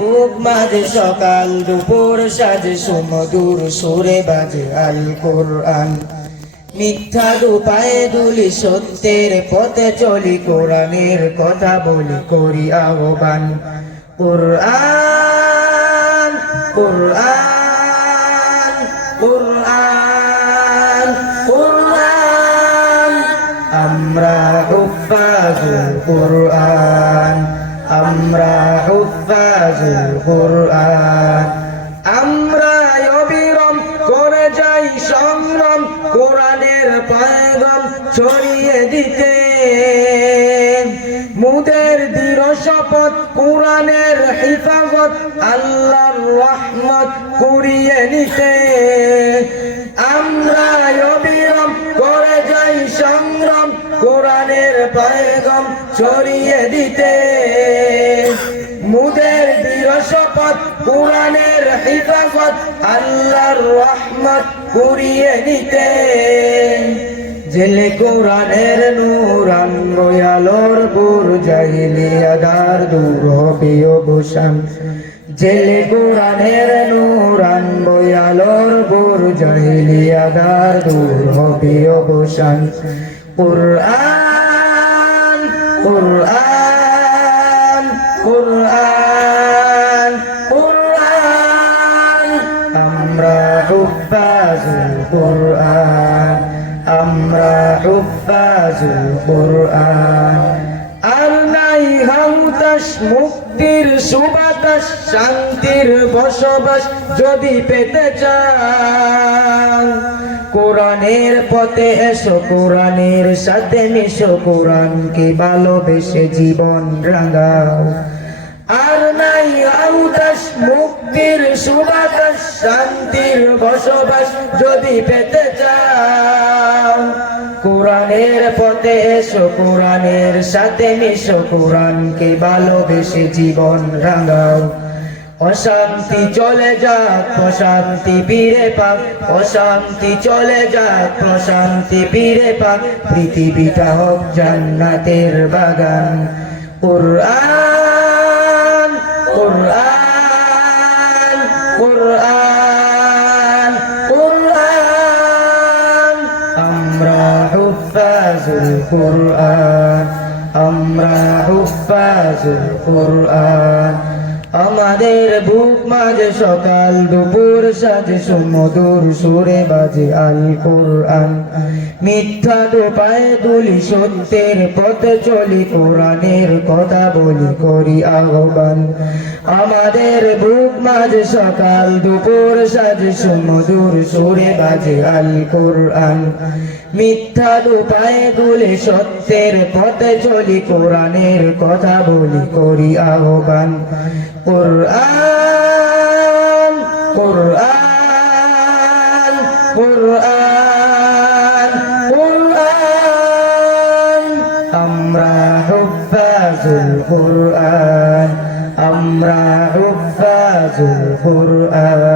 বুক মাঝে সকাল দুপুর সাজে সুমধুর সুরে বাজে আল কোরআন। মিথ্যা দুপায়ে দুলি সত্যের পথে চলি, কোরআনের কথা বলি করি আহ্বান। কোরআন কোরআন কোরআন কোরআন, আমরা হুফাজুল কোরআন, আমরা হুফাজুল কোরআন। আমরা অবিরাম করে যাই সংগ্রাম, কোরআনের পয়গাম ছড়িয়ে দিতে। মুদের দৃঢ় শপথ কোরআনের হিফাজত, আল্লাহর রহমত কুড়িয়ে নিতে। আমরা অবিরাম করে যাই সংগ্রাম, কোরআনের পয়গাম ছড়িয়ে দিতে। মুদের দৃঢ় শপথ কোরআনের হিফাজত, আল্লাহর রহমত কুড়িয়ে নিতে। জেলে কোরআনের নূর আনবো আলোর বুর, জাহিলিয়াদার দূর হবে অবসান। জেলে কোরআনের নূর আনবো আলোর বুর, জাহিলিয়াদার দূর হবে অবসান। কোরআন কোরআন কোরআন কোরআন, আমরা হুফাজুল কোরআন, আমরা হুফাজুল কোরআন। আর নাই হাউতাস মুক্তির সুবাতাস, শান্তির বসবাস যদি পেতে চাও, কোরআনের পথে এসো, কোরআনের সাথে মিশো, কোরআনকে ভালোবেসে জীবন রাঙাও। আর নাই আউতাস মুক্তির সুবাতাস, শান্তির বসবাস যদি পেতে চাও, কোরআনের পথে এসো, কোরআনের সাথে মিশো, কোরআনকে ভালোবেসে জীবন রাঙাও। অশান্তি চলে যাক, প্রশান্তি ফিরে পাক, অশান্তি চলে যাক, প্রশান্তি ফিরে পাক, পৃথিবীটা হোক জান্নাতের বাগান। কোরআন কোরআন কোরআন কোরআন, আমরা হুফাজুল কোরআন, আমরা হুফাজুল কোরআন। আমাদের বুক মাঝে সকাল দুপুর সাজে সুমধুর সুরে বাজে আল কোরআন। মিথ্যা দুপায়ে দুলি সত্যের পথে চলি, কোরআনের কথা বলি করি আহ্বান। আমাদের বুক মাঝে সকাল দুপুর সাজে সুমধুর সুরে বাজে আল কোরআন। মিথ্যা দুপায়ে দুলি সত্যের পথে চলি, কোরআনের কথা বলি করি আহ্বান। কোরআন কোরআন কোরআন কোরআন, আমরা হুফাজুল কোরআন, আমরা হুফাজুল কোরআন।